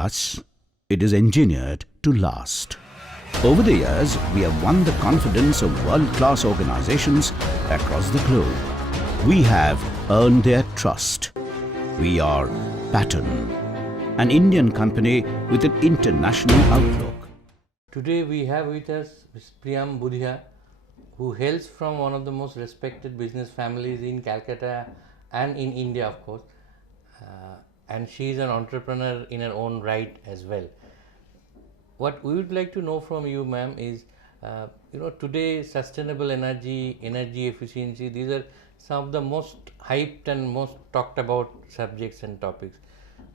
us, it is engineered to last. Over the years, we have won the confidence of world-class organizations across the globe. We have earned their trust. We are Patton, an Indian company with an international outlook. Today we have with us Ms. Priyam Budhia, who hails from one of the most respected business families in Calcutta and in India, of course. And she is an entrepreneur in her own right as well. What we would like to know from you, ma'am, is today sustainable energy efficiency, these are some of the most hyped and most talked about subjects and topics.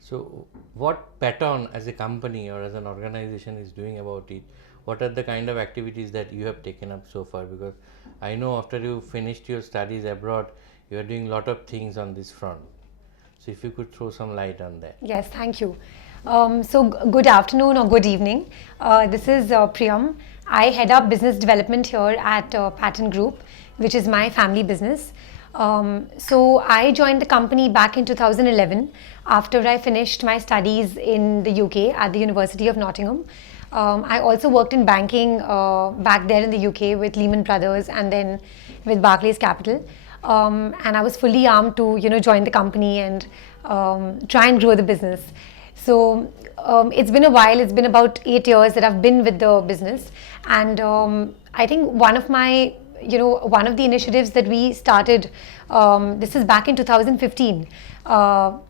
So what Patton as a company or as an organization is doing about it? What are the kind of activities that you have taken up so far? Because I know after you finished your studies abroad, you are doing a lot of things on this front. So if you could throw some light on that. Yes, thank you. Good afternoon or good evening. This is Priyam. I head up business development here at Patton Group, which is my family business. So I joined the company back in 2011 after I finished my studies in the UK at the University of Nottingham. I also worked in banking back there in the UK with Lehman Brothers and then with Barclays Capital. And I was fully armed to join the company and try and grow the business. So it's been a while. It's been about 8 years that I've been with the business, and I think one of the initiatives that we started, this is back in 2015.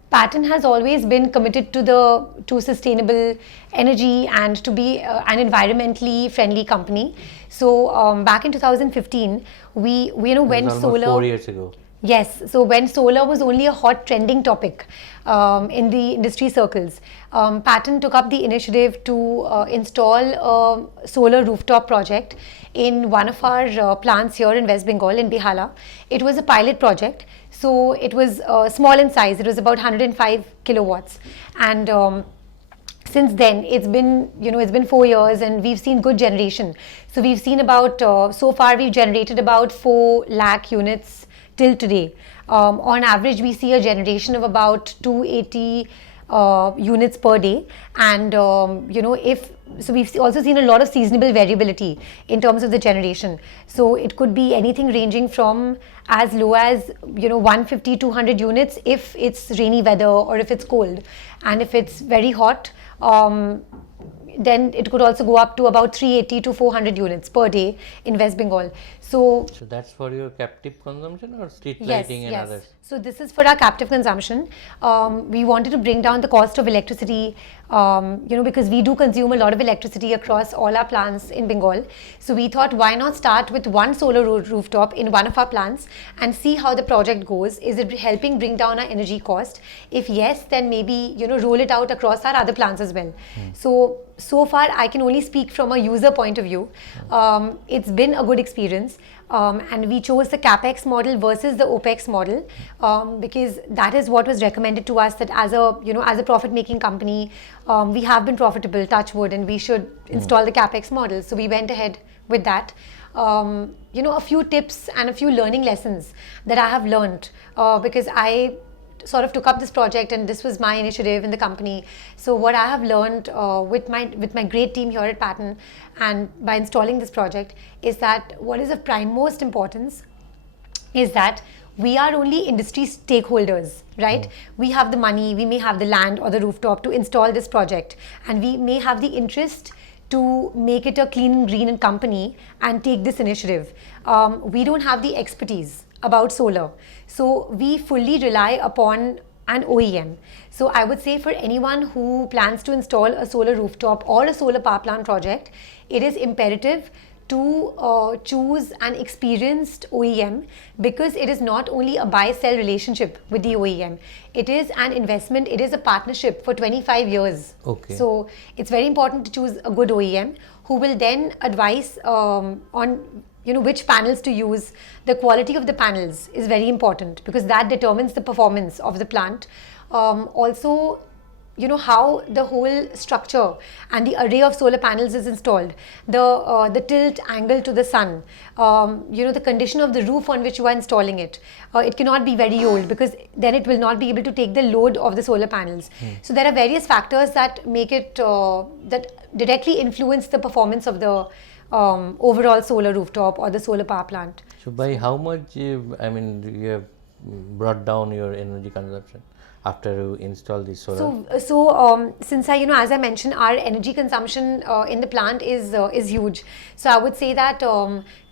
Patton has always been committed to sustainable energy and to be an environmentally friendly company. So back in 2015, we went solar. 4 years ago. Yes, so when solar was only a hot trending topic in the industry circles, Patton took up the initiative to install a solar rooftop project in one of our plants here in West Bengal in Behala. It was a pilot project, so it was small in size. It was about 105 kilowatts, and since then it's been 4 years and we've seen good generation. So we've seen about so far we've generated about 4 lakh units till today. On average, we see a generation of about 280 units per day, and we've also seen a lot of seasonable variability in terms of the generation. So it could be anything ranging from as low as 150 200 units if it's rainy weather or if it's cold, and if it's very hot, then it could also go up to about 380 to 400 units per day in West Bengal. So that's for your captive consumption or street lighting and others? So this is for our captive consumption. We wanted to bring down the cost of electricity, because we do consume a lot of electricity across all our plants in Bengal. So we thought, why not start with one solar rooftop in one of our plants and see how the project goes. Is it helping bring down our energy cost? If yes, then maybe roll it out across our other plants as well. So far, I can only speak from a user point of view. It's been a good experience, and we chose the capex model versus the opex model because that is what was recommended to us, that as a profit-making company, we have been profitable, touch wood, and we should install the capex model. So we went ahead with that. A few tips and a few learning lessons that I have learned because I sort of took up this project and this was my initiative in the company. So what I have learned with my great team here at Patton and by installing this project is that what is of prime most importance is that we are only industry stakeholders, right? We have the money, we may have the land or the rooftop to install this project, and we may have the interest to make it a clean and green company and take this initiative. We don't have the expertise about solar. So we fully rely upon an OEM. So I would say for anyone who plans to install a solar rooftop or a solar power plant project, it is imperative to choose an experienced OEM, because it is not only a buy-sell relationship with the OEM. It is an investment, it is a partnership for 25 years. Okay. So it's very important to choose a good OEM who will then advise on which panels to use. The quality of the panels is very important because that determines the performance of the plant. Also, how the whole structure and the array of solar panels is installed, the tilt angle to the sun, the condition of the roof on which you are installing it. It cannot be very old, because then it will not be able to take the load of the solar panels. So there are various factors that make it that directly influence the performance of the overall solar rooftop or the solar power plant. So by how much, you have brought down your energy consumption after you install the solar? So since as I mentioned, our energy consumption in the plant is huge. So I would say that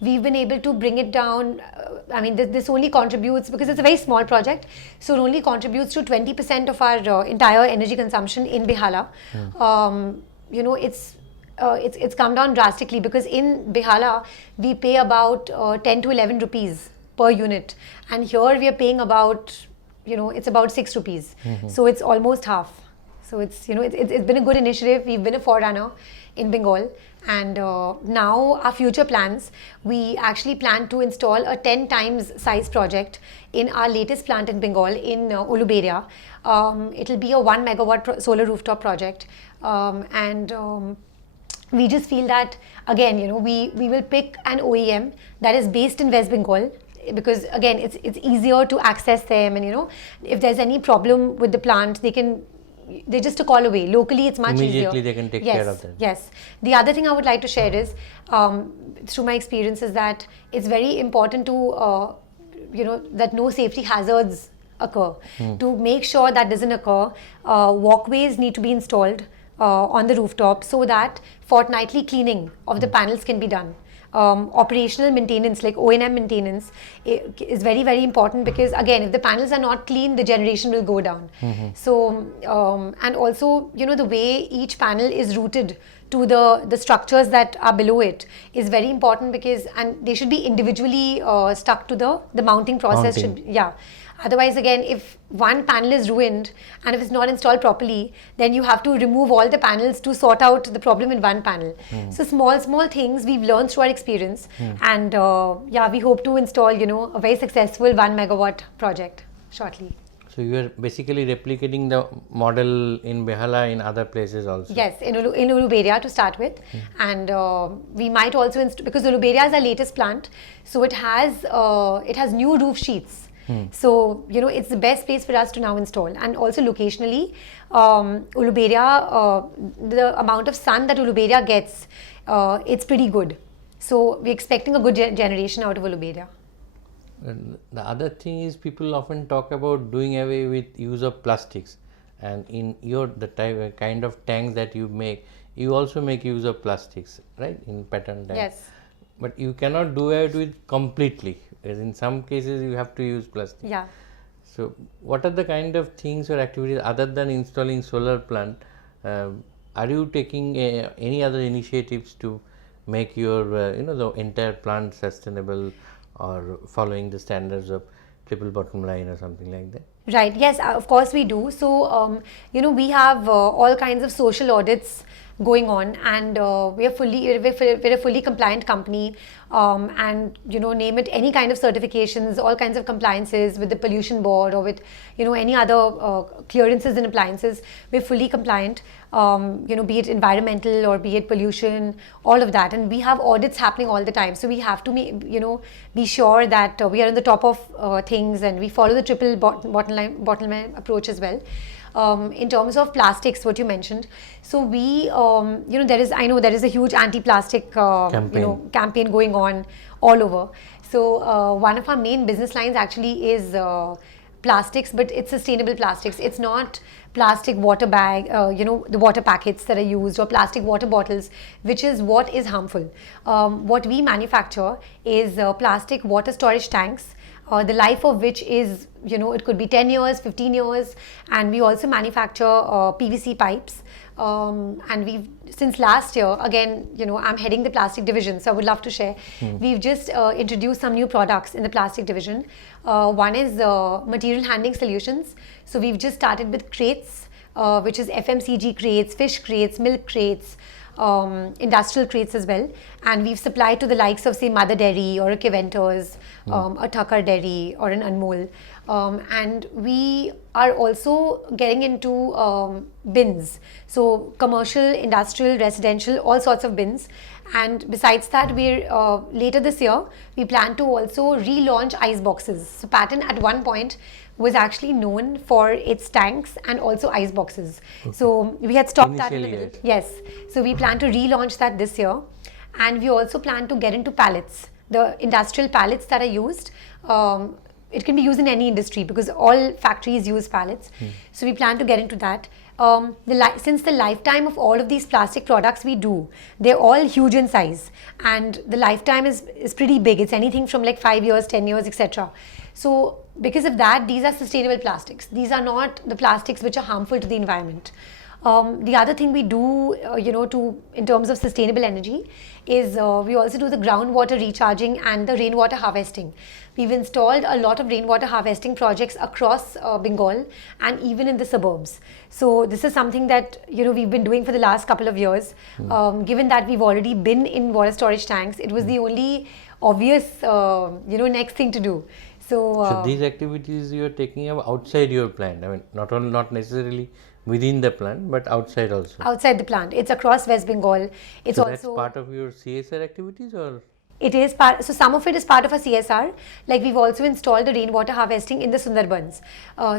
we've been able to bring it down. This only contributes, because it's a very small project, so it only contributes to 20% of our entire energy consumption in Behala. It's come down drastically, because in Behala we pay about 10 to 11 rupees per unit, and here we are paying about, it's about 6 rupees. So it's almost half. So it's been a good initiative. We've been a forerunner in Bengal, and now our future plans, we actually plan to install a 10 times size project in our latest plant in Bengal, in Uluberia. It'll be a 1 megawatt solar rooftop project, we just feel that, again, we will pick an OEM that is based in West Bengal, because again, it's easier to access them, and if there's any problem with the plant, they're just a call away. Locally, it's much easier. Immediately they can take care of them. Yes. The other thing I would like to share is, through my experience, is that it's very important to, that no safety hazards occur. To make sure that doesn't occur, walkways need to be installed on the rooftop, so that fortnightly cleaning of the panels can be done. Operational maintenance, like O&M maintenance, is very, very important, because again, if the panels are not clean, the generation will go down. So and also, the way each panel is routed to the structures that are below it is very important, because, and they should be individually stuck to the mounting process. Otherwise, again, if one panel is ruined and if it's not installed properly, then you have to remove all the panels to sort out the problem in one panel. So small things we've learned through our experience, and we hope to install, a very successful 1 megawatt project shortly. So you are basically replicating the model in Behala in other places also? Yes, in Uluberia to start with, and we might also because Uluberia is our latest plant, so it has new roof sheets. So it's the best place for us to now install, and also locationally, Uluberia, the amount of sun that Uluberia gets, it's pretty good. So we're expecting a good generation out of Uluberia. And the other thing is, people often talk about doing away with use of plastics, and in the kind of tanks that you make, you also make use of plastics, right, in patton tanks. Yes. But you cannot do it with completely, because in some cases you have to use plastic. Yeah. So what are the kind of things or activities other than installing solar plant? Are you taking any other initiatives to make your the entire plant sustainable, or following the standards of triple bottom line or something like that? Right. Yes, of course we do. So we have all kinds of social audits going on, and we're a fully compliant company, and name it, any kind of certifications, all kinds of compliances with the pollution board or with any other clearances and appliances, we're fully compliant, be it environmental or be it pollution, all of that, and we have audits happening all the time, so we have to be sure that we are on the top of things, and we follow the triple bottom line approach as well. In terms of plastics, what you mentioned, so we, there is a huge anti-plastic, campaign going on all over. So one of our main business lines actually is plastics, but it's sustainable plastics. It's not plastic water bag, the water packets that are used, or plastic water bottles, which is what is harmful. What we manufacture is plastic water storage tanks, the life of which is, it could be 10 years, 15 years, and we also manufacture PVC pipes. And we've, since last year, again, I'm heading the plastic division, so I would love to share. We've just introduced some new products in the plastic division. One is material handling solutions. So we've just started with crates, which is FMCG crates, fish crates, milk crates, industrial crates as well, and we've supplied to the likes of say Mother Dairy or a Keventers, a Tucker Dairy or an Anmol, and we are also getting into bins, so commercial, industrial, residential, all sorts of bins. And besides that, we're later this year we plan to also relaunch ice boxes. So Patton at one point was actually known for its tanks and also ice boxes. So we had stopped that in the Initially, middle. Yes. So we plan to relaunch that this year, and we also plan to get into pallets, the industrial pallets that are used. It can be used in any industry because all factories use pallets. So we plan to get into that. Since the lifetime of all of these plastic products we do, they're all huge in size, and the lifetime is pretty big. It's anything from like 5 years, 10 years, etc. So because of that, these are sustainable plastics. These are not the plastics which are harmful to the environment. The other thing we do, in terms of sustainable energy, is we also do the groundwater recharging and the rainwater harvesting. We've installed a lot of rainwater harvesting projects across Bengal and even in the suburbs. So this is something that we've been doing for the last couple of years. Given that we've already been in water storage tanks, it was the only obvious next thing to do. So these activities you are taking up outside your plant. I mean, not necessarily within the plant, but outside also. Outside the plant, it's across West Bengal. It's so also that's part of your CSR activities, or it is part. So some of it is part of a CSR. Like we've also installed the rainwater harvesting in the Sundarbans.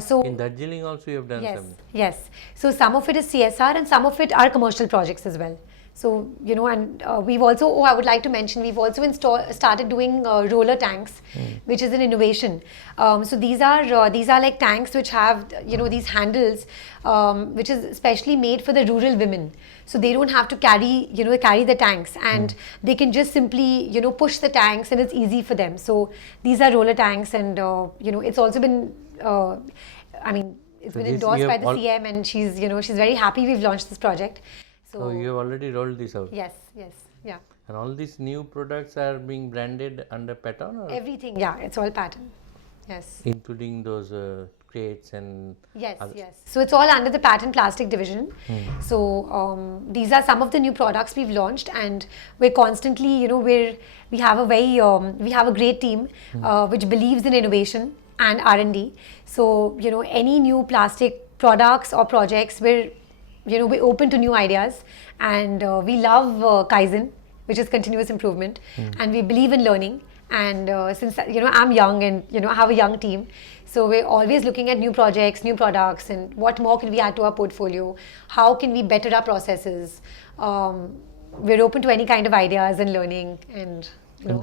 So in Darjeeling also you have done yes, some. yes. So some of it is CSR and some of it are commercial projects as well. So and we've also, I would like to mention, we've also started doing roller tanks, which is an innovation. So these are like tanks which have these handles, which is specially made for the rural women. So they don't have to carry the tanks, and they can just simply push the tanks, and it's easy for them. So these are roller tanks, and it's also been it's been endorsed by the CM, and she's very happy we've launched this project. So you have already rolled this out. Yes, yeah. And all these new products are being branded under patton, or Everything, yeah, it's all patton. Yes. including those crates and Yes. So it's all under the Patton Plastic division. So these are some of the new products we've launched, and we're constantly, we have a great team which believes in innovation and R&D. So any new plastic products or projects, we're open to new ideas, and we love Kaizen, which is continuous improvement, and we believe in learning. And since I'm young and I have a young team, so we're always looking at new projects, new products, and what more can we add to our portfolio? How can we better our processes? We're open to any kind of ideas and learning. And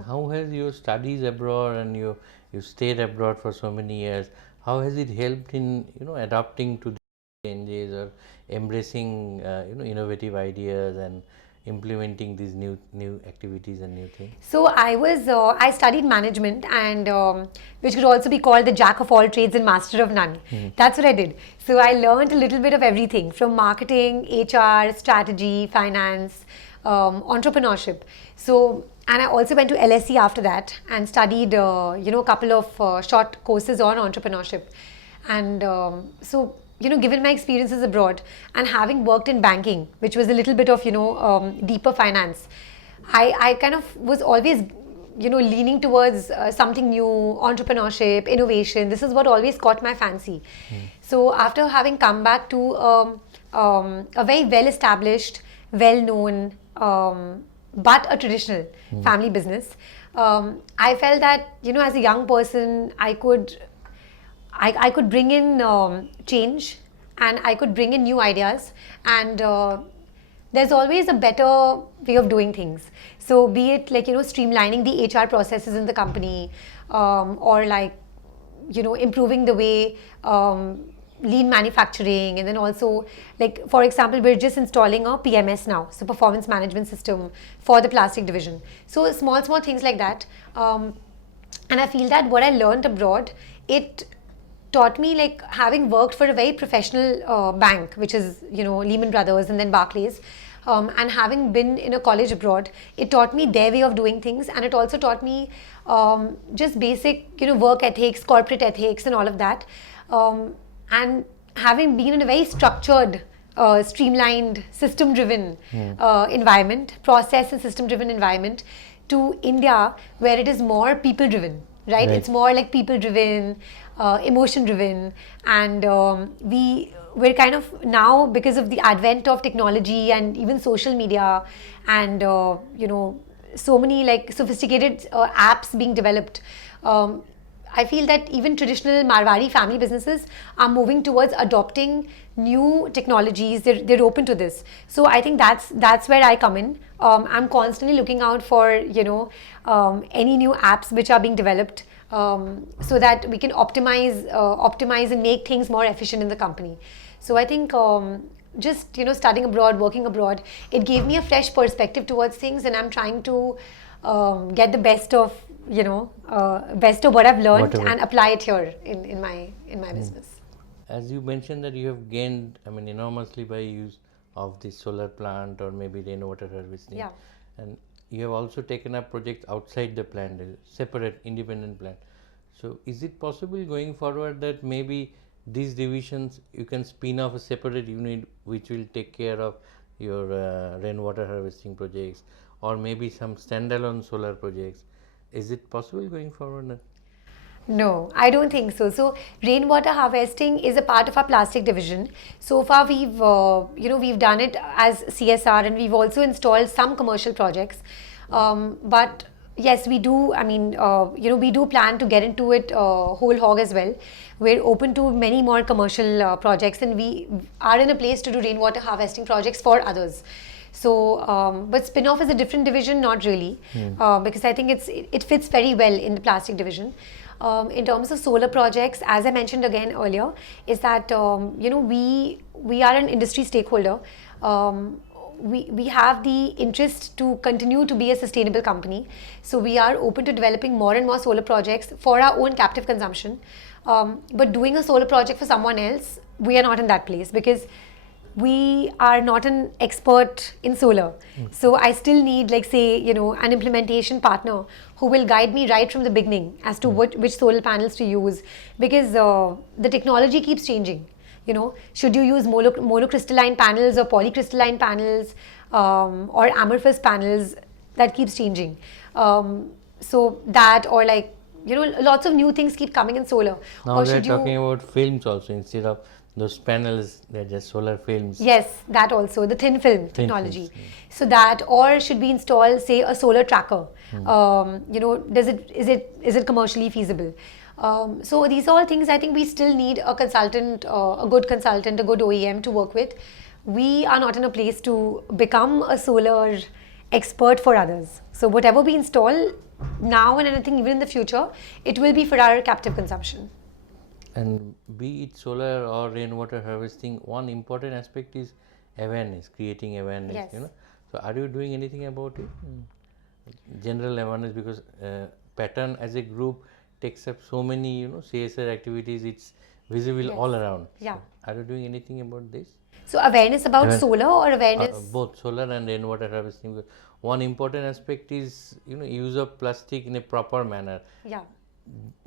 how has your studies abroad, and you stayed abroad for so many years, how has it helped in adapting to the changes or embracing innovative ideas and implementing these new activities and new things? So I studied management, and which could also be called the jack of all trades and master of none. That's what I did. So I learned a little bit of everything from marketing, HR, strategy, finance, entrepreneurship. So, and I also went to LSE after that and studied a couple of short courses on entrepreneurship. And so given my experiences abroad and having worked in banking, which was a little bit of deeper finance, I kind of was always leaning towards something new, entrepreneurship, innovation. This is what always caught my fancy. So after having come back to a very well established, well known, but a traditional family business, I felt that as a young person I could bring in change, and I could bring in new ideas, and there's always a better way of doing things. So be it like streamlining the HR processes in the company, or like improving the way lean manufacturing, and then also like, for example, we're just installing a PMS now, so performance management system for the plastic division. So small things like that, and I feel that what I learned abroad, it taught me, like having worked for a very professional bank, which is Lehman Brothers and then Barclays, and having been in a college abroad, it taught me their way of doing things, and it also taught me just basic work ethics, corporate ethics, and all of that. And having been in a very structured streamlined, system-driven environment, process and system-driven environment, to India, where it is more people-driven, right? It's more like people-driven, emotion-driven, and we're kind of now, because of the advent of technology and even social media, and so many like sophisticated apps being developed. I feel that even traditional Marwari family businesses are moving towards adopting new technologies. They're open to this. So I think that's where I come in. I'm constantly looking out for any new apps which are being developed, so that we can optimize and make things more efficient in the company. So I think just studying abroad, working abroad, it gave me a fresh perspective towards things, and I'm trying to get the best of what I've learned and apply it here in my business. As you mentioned that you have gained, enormously by use of the solar plant or maybe rainwater harvesting. Yeah. And you have also taken up projects outside the plant, separate, independent plant. So is it possible going forward that maybe these divisions you can spin off a separate unit which will take care of your rainwater harvesting projects, or maybe some standalone solar projects? Is it possible going forward? No, I don't think so. So rainwater harvesting is a part of our plastic division. So far we've done it as CSR, and we've also installed some commercial projects. But yes, we do. We do plan to get into it whole hog as well. We're open to many more commercial projects, and we are in a place to do rainwater harvesting projects for others. So, but spin-off is a different division, not really, because I think it fits very well in the plastic division. In terms of solar projects, as I mentioned again earlier, is that we are an industry stakeholder. We have the interest to continue to be a sustainable company. So we are open to developing more and more solar projects for our own captive consumption. But doing a solar project for someone else, we are not in that place, because we are not an expert in solar. So I still need, like, say, an implementation partner who will guide me right from the beginning as to which solar panels to use, because the technology keeps changing. Should you use monocrystalline panels or polycrystalline panels, or amorphous panels? That keeps changing. So that, or lots of new things keep coming in solar. Now or they're talking about films also, instead of those panels, they're just solar films. Yes, that also, the thin film technology. Films, So that, or should we install, say, a solar tracker? Is it commercially feasible? So these are all things I think we still need a consultant, a good OEM to work with. We are not in a place to become a solar expert for others. So whatever we install now and anything even in the future, it will be for our captive consumption. And be it solar or rainwater harvesting, one important aspect is awareness, creating awareness. Yes. So are you doing anything about it? General awareness, because Patton as a group takes up so many CSR activities. It's visible all around. Yeah. So are you doing anything about this? So awareness about solar, or awareness? Both solar and rainwater harvesting. One important aspect is use of plastic in a proper manner. Yeah.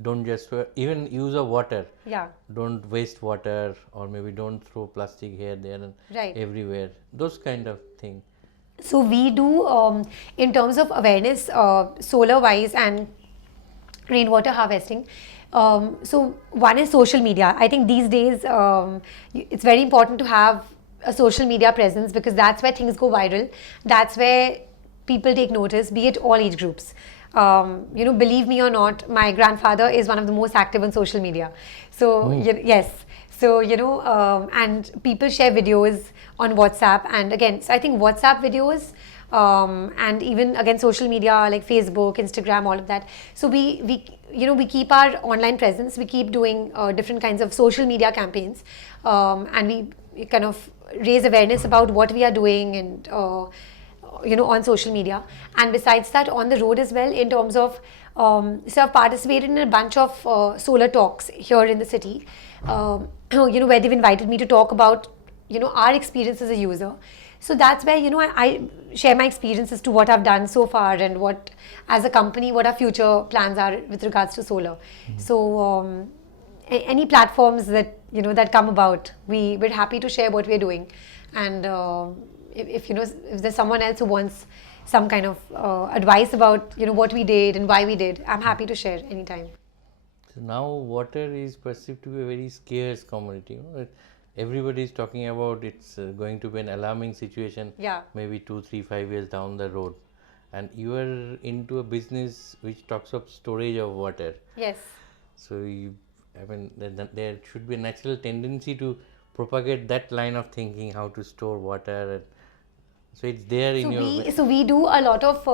Don't just even use of water. Yeah. Don't waste water, or maybe don't throw plastic here, there, and everywhere. Those kind of thing. So we do, in terms of awareness, solar wise and rainwater harvesting. So one is social media. I think these days it's very important to have a social media presence, because that's where things go viral. That's where people take notice, be it all age groups. Believe me or not, my grandfather is one of the most active on social media. So yes. So, and people share videos on WhatsApp. And again, so I think WhatsApp videos, and even again social media like Facebook, Instagram, all of that. So we keep our online presence. We keep doing different kinds of social media campaigns, and we kind of raise awareness about what we are doing, and on social media. And besides that, on the road as well, in terms of so I've participated in a bunch of solar talks here in the city, where they've invited me to talk about our experience as a user. So that's where I share my experience as to what I've done so far, and what, as a company, what our future plans are with regards to solar. So any platforms that that come about. We're happy to share what we're doing, and if there's someone else who wants some kind of advice about what we did and why we did, I'm happy to share anytime. So now water is perceived to be a very scarce commodity. Everybody is talking about it's going to be an alarming situation. Yeah. Maybe 2, 3, 5 years down the road, and you are into a business which talks of storage of water. Yes. So there should be a natural tendency to propagate that line of thinking, how to store water. So it's there in your. So we do a lot of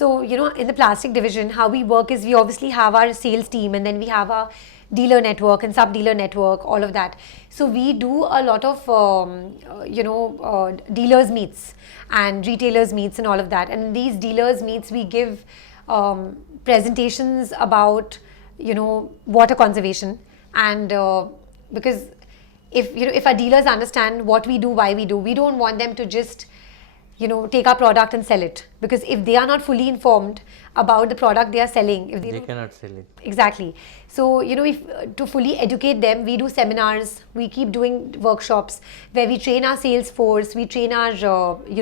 in the plastic division, how we work is we obviously have our sales team, and then we have our dealer network and sub dealer network, all of that. So we do a lot of dealers meets and retailers meets and all of that. And in these dealers meets, we give presentations about water conservation, and because if our dealers understand what we do, why we do, we don't want them to just take our product and sell it, because if they are not fully informed about the product they are selling, if they cannot sell it. Exactly. So if to fully educate them, we do seminars, we keep doing workshops where we train our sales force, we train our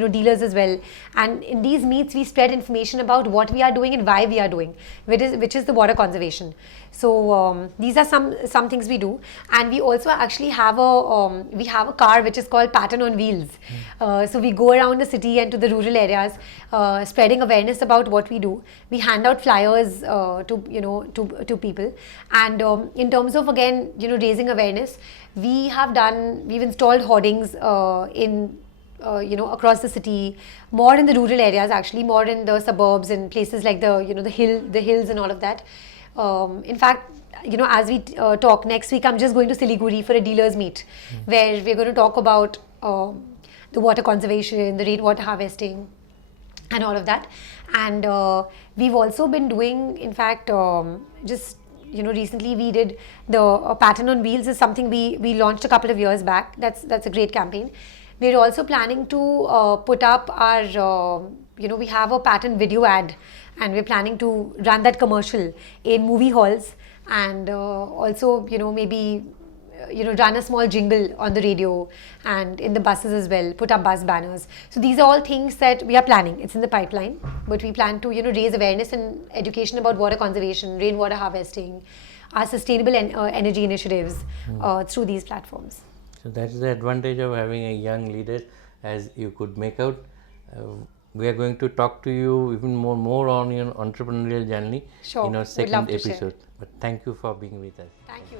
dealers as well, and in these meets we spread information about what we are doing and why we are doing, which is the water conservation. So these are some things we do, and we also actually have a car which is called Patton on Wheels. So we go around the city and to the rural areas, spreading awareness about what we do. We hand out flyers to people, and in terms of again raising awareness, we've installed hoardings across the city, more in the rural areas, actually more in the suburbs and places like the hills and all of that. In fact, as we talk next week, I'm just going to Siliguri for a dealers meet, where we're going to talk about the water conservation, the rainwater harvesting, and all of that. And we've also been doing, in fact, recently we did the Patton on Wheels is something we launched a couple of years back. That's a great campaign. We're also planning to put up our, we have a pattern video ad, and we're planning to run that commercial in movie halls, and also maybe run a small jingle on the radio and in the buses as well, put up bus banners. So these are all things that we are planning. It's in the pipeline, but we plan to raise awareness and education about water conservation, rainwater harvesting, our sustainable energy initiatives through these platforms. So that's the advantage of having a young leader, as you could make out. We are going to talk to you even more on your entrepreneurial journey in our second episode. But thank you for being with us. Thank you.